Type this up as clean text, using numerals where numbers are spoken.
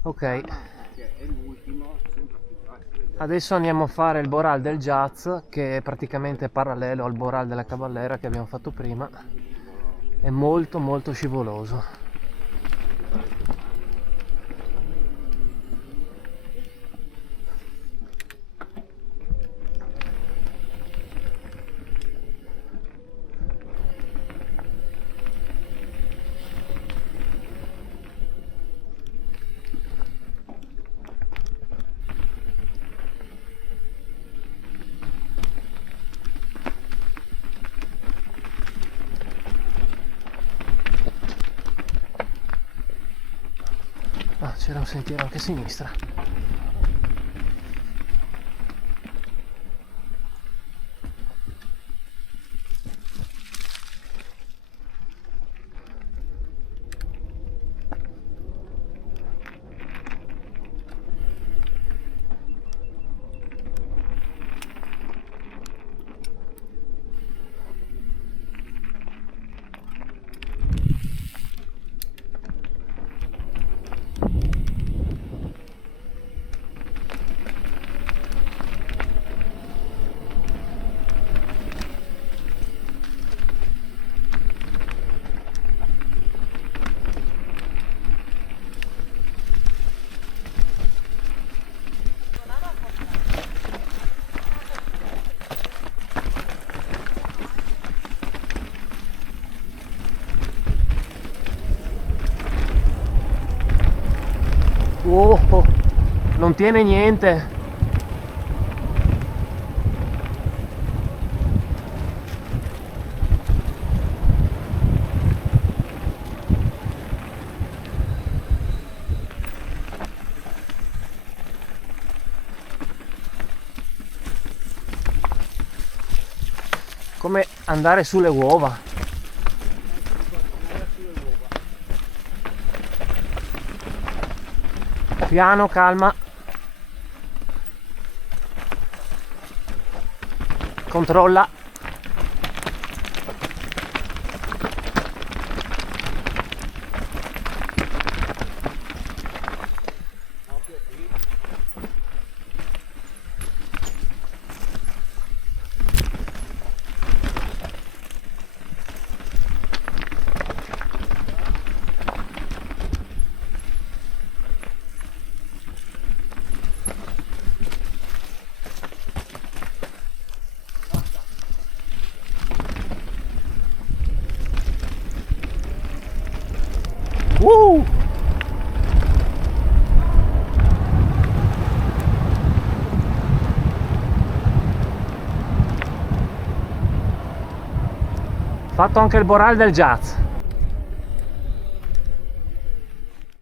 Ok, adesso andiamo a fare il Boral del Jazz, che è praticamente parallelo al Boral della Caballera che abbiamo fatto prima. È molto molto scivoloso. Ah, c'era un sentiero anche a sinistra. Oh, oh, non tiene niente. Come andare sulle uova. Piano, calma. Controlla. Fatto anche il Boral del Jazz.